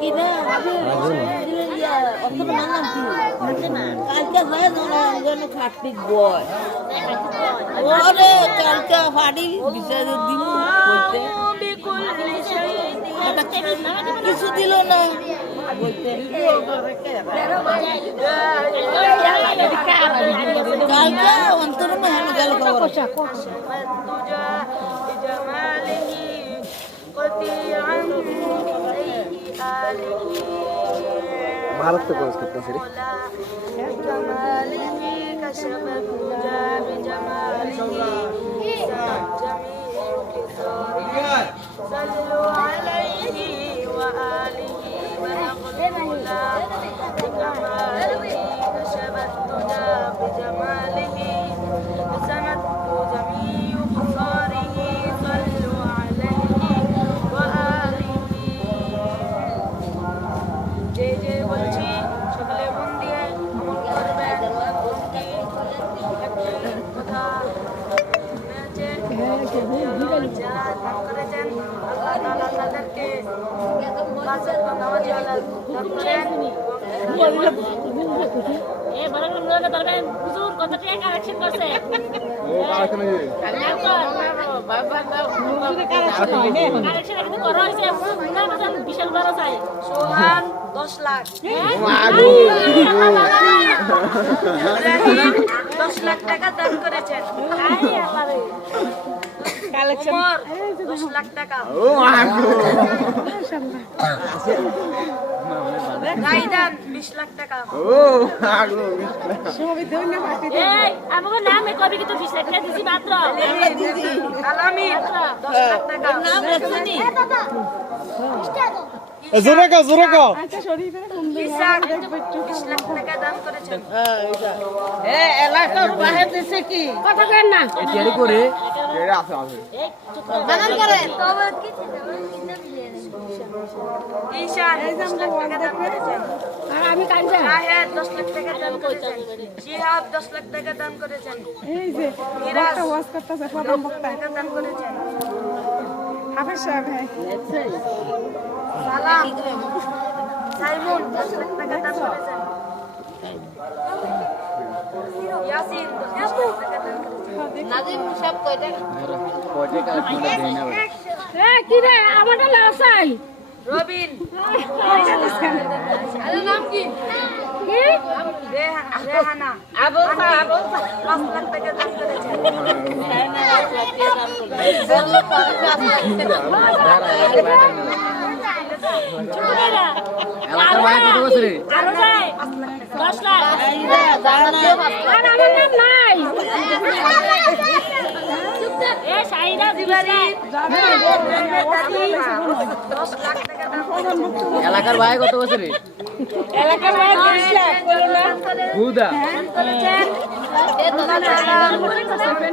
কি না অত মানলাম কি আছে না কালকে যায় না ওখানে খাটপিট বয় ওরে কালকে ফাড়ি বিচার দিন বলতে কিছু দিল না বলতে কালকে অন্তর মেহন গেল भारत से कोर्स कितना सीरी সোহান 10 লাখ 10 লাখ টাকা দান করেছেন উমর 10 লাখ টাকা রাইদান 20 লাখ টাকা আমাকে নামে কবি কিন্তু 20 লাখ টাকা দিছি মাত্র আলামিন 10 লাখ টাকা নাম রাখছিনি जोरे का ইসাক 20 লাখ টাকা দান করেছেন এলাকার বাহির দেশে কি কথা কেন না এটারে করে এরা আছে দান করে তবে কি ঈশান 10 লাখ টাকা দান করেছেন আর আমি কাল যা রাহেদ 10 লাখ টাকা দান করেছেন শিহাব 10 লাখ টাকা দান করেছেন এই যে মিরাজ ওয়াজ করতেছে প্রথম বক্তা টাকা দান করেছেন হাফেজ সাহেব হ্যাঁ সালাম সাইমন 10 লাখ টাকা দান করেছেন ইয়াসিন 10 লাখ টাকা দান করেছেন নাজিম সব কয়টা कोटे का मुझे देना এ কি রে আমারটা লাসাই রবিন আরে নাম কি কি রেহানা আবু 5 লাখ টাকা দান করেছেন এলাকার ভাই কত বছর রে আরো যায় 10 লাখ আর আমার নাম নাই এ সাইরা দিবারি 10 লাখ টাকা দান করেছেন এলাকার ভাই কত বছর রে এলাকার ভাই 30 লাখ বলো না হুদা করেছেন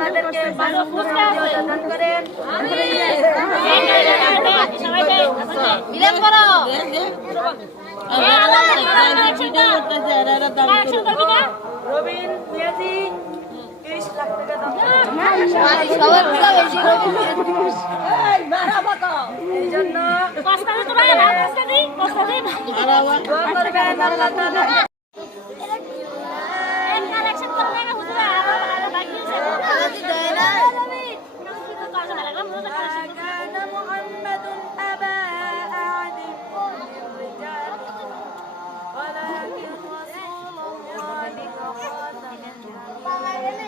তাদেরকে ভালো ফুসকা দান করেন মিলাপ করো রবিন মিয়াজি 30 লাখ টাকা দান করেছেন এই জন্য কষ্ট তো ভাই কষ্ট দিই দোয়া করবেন আল্লাহ তাআলা এক কালেকশন করে লাগা হুজুরা আর বাকি আছে كان محمد أبا أحد من رجالكم ولكن رسول الله وخاتم النبيين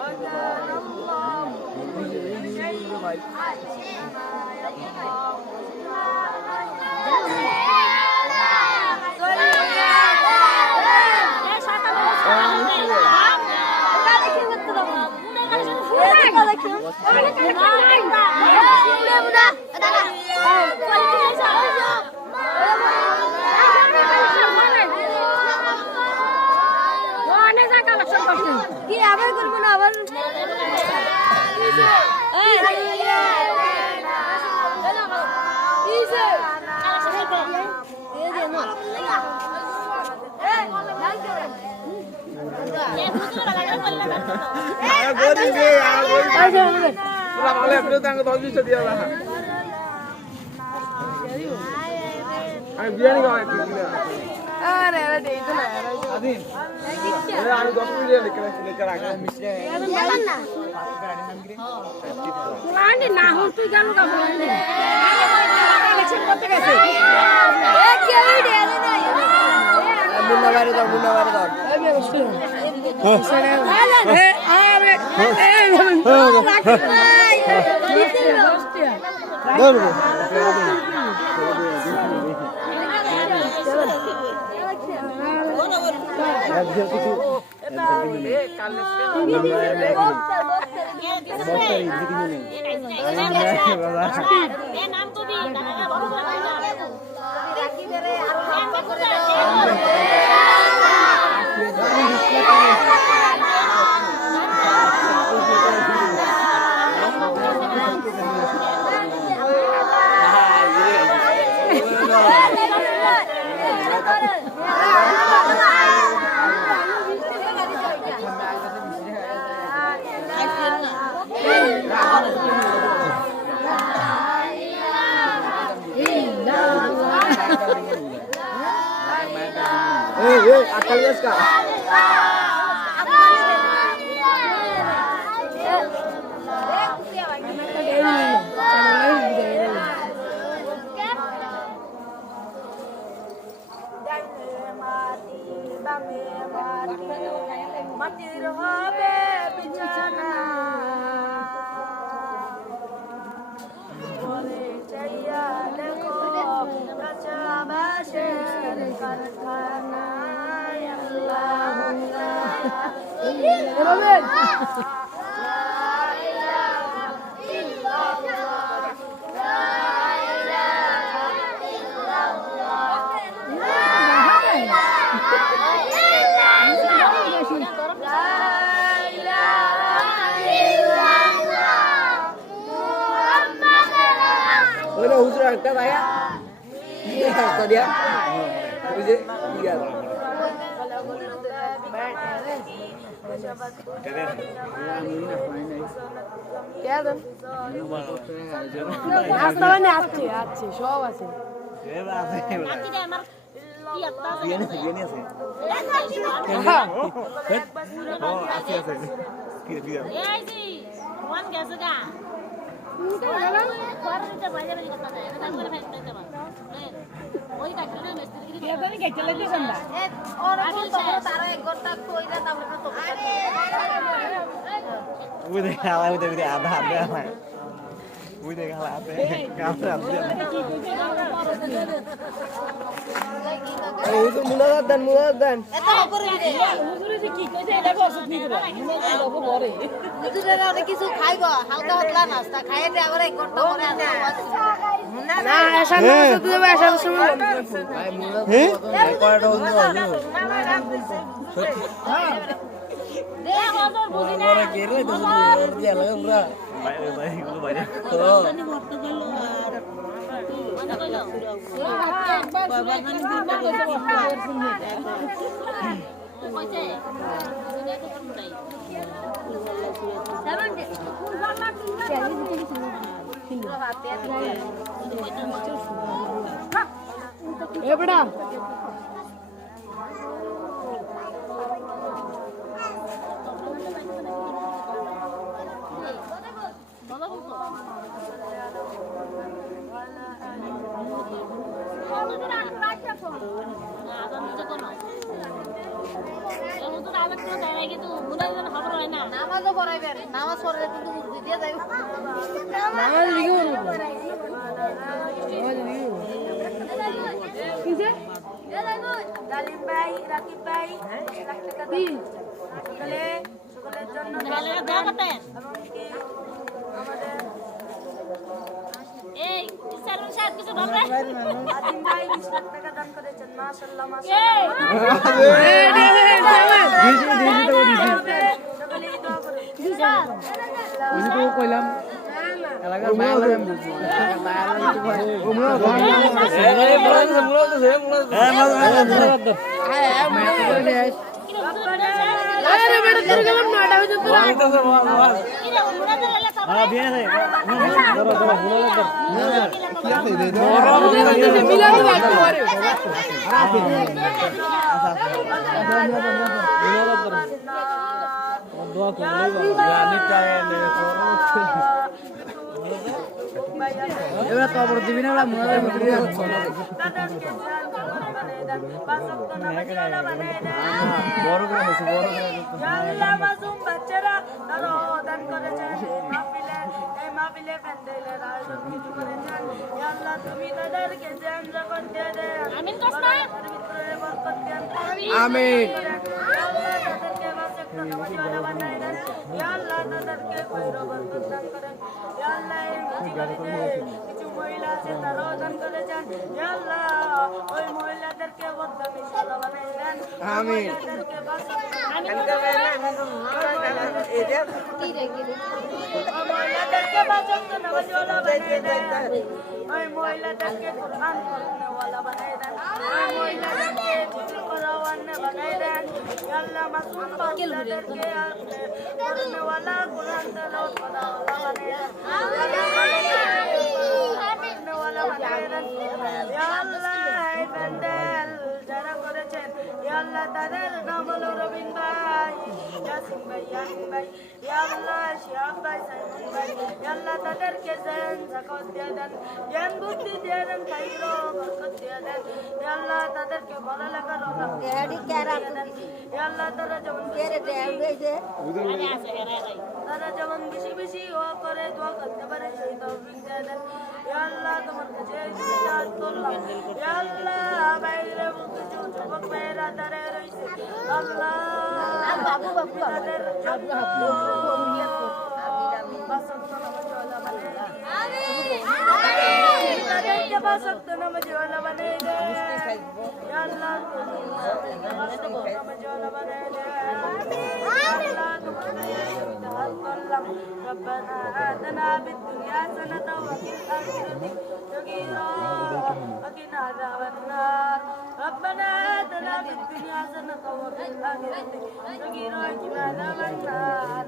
وكان الله بكل شيء عليما কি আবার করব না আবার पूरा माले अपने तांग 10 20 दिया था আমি বিরিয়ানি খাওয়াই দিই না আরে আরে দেই তো না আদিন আমি 10 মিনিট লিখে রাখা মিষ্টি ফুলানি না হল তুই গান গা ফুলানি ইলেকশন করতে গেছে এ কেউ দেয় না মুন্না বাইরে দাও এই বে বসে akal ya ska মাটির হবে বিছানা ঘরে চাইয়া দেখো কাঁচা বাঁশের কারখানা Bueno, usa একটা ভাইয়া রাস্তা দিয়া ওই যে ইয়া আছে সব আছে udah kalah udah ada udah kalah apa kalah itu mulai dan কিছু খাইব হালকা হালকা নাস্তা খাইয়ে দিয়ে আবার 1 ঘন্টা পরে না এসব না তো দেবে এসব সময় ভাই মুলা কয়টা বন্ধু আছে দে বাজার বুঝি না বড় কে রে তো দিয়া লাগে পুরা ভাই এগুলো বাইরে তো এ বেটা নামাজও পড়াইবেন নামাজ পড়লে কিন্তু উর্দি দিয়ে যাইব নামাজ লিখো ডালিম ভাই রাকিব ভাই লাখ টাকা দিন সকলের জন্য এমনকি আমাদের এই সালমান সাহেব কিছু ভাবরে আদিম ভাই 20 লাখ টাকা দান করেছেন মাশাআল্লাহ সকলেই দোয়া করুন বুঝি তো কইলাম এলাকার মায়া লাগে আমি বুঝি মুলা আরে বেটা তোর কেমন নাটা হইছে পুরো ধরো মুলা মিলানো বাকি করে এবার কবর দিবি না মনে বড় করে হয়েছে বড় করে আল্লাহ মাসুম বাচ্চারা তারা দান করেছেন এই মাহফিলে প্যান্ডেলের আয়োজন কিছু করেছেন ইয়া আল্লাহ তুমি তাদেরকে জ্ঞান জগৎ দিয়ে দেন আমিন কসনা ভিতরে বরকত দেন আমিন ইয়া আল্লাহ তাদেরকে বাঁচাতে নামাজওয়ালা বানাই দেন ইয়া আল্লাহ তাদেরকে খৈর বরকত দান করেন ইয়া আল্লাহ এই মুজিবারিতে কিছু মহিলা আছে তারাও দান করেছেন ইয়া আল্লাহ ওই মহিলাদেরকে বদনামি সালা বানাই দেন আমিন তাদেরকে বাঁচাতে মহিলাদেরকে বাঁচাতে নামাজওয়ালা বানাই দেন ওই মহিলাদেরকে কুরআন পড়নেওয়ালা বানাই দেন ওই মহিলাদেরকে জিকির করাওয়ালা বানাই দেন ইয়া আল্লাহ মাসুম বাচ্চাদেরকে পড়নেওয়ালা কুরআন তেলাওয়াত করাওয়ালা বানাই দেন পড়নেওয়ালা বানাই দেন ইয়া আল্লাহ এই প্যান্ডেল যারা করেছেন ইয়া আল্লাহ তাদের নাম হলো রবিন ভাই ইয়াসিন ভাই ইয়াসিন ভাই ইয়া আল্লাহ শিহাব ভাই সাইমন ভাই ইয়া আল্লাহ তাদেরকে জ্ঞান জাকাত দিয়ে দেন জ্ঞান বুদ্ধি দিয়ে দেন খাইর বরকত দিয়ে দেন ইয়া আল্লাহ তাদেরকে ভালো লাগার ইয়া আল্লাহ তারা যেমন তারা যেমন বেশি বেশি ও করে দোয়া করতে পারে সেই তৌফিক দিয়ে দেন ইয়া আল্লাহ তোমার কাছে ইবাদত করলাম ইয়া আল্লাহ বাইরে কিছু যুবক মেয়েরা দাঁড়িয়ে রয়েছে আল্লাহ বাবু বাবু তাদের জন্য তাদেরকে বাসক্ত নামাজওয়ালা বানাই দে ইয়া আল্লাহ নামাজওয়ালা বানাই দে ইয়া আল্লাহ তোমার ইবাদত করলাম ربنا آتنا في الدنيا حسنة وفي الآخرة حسنة وقنا عذاب النار ربنا آتنا في الدنيا حسنة وفي الآخرة حسنة وقنا عذاب النار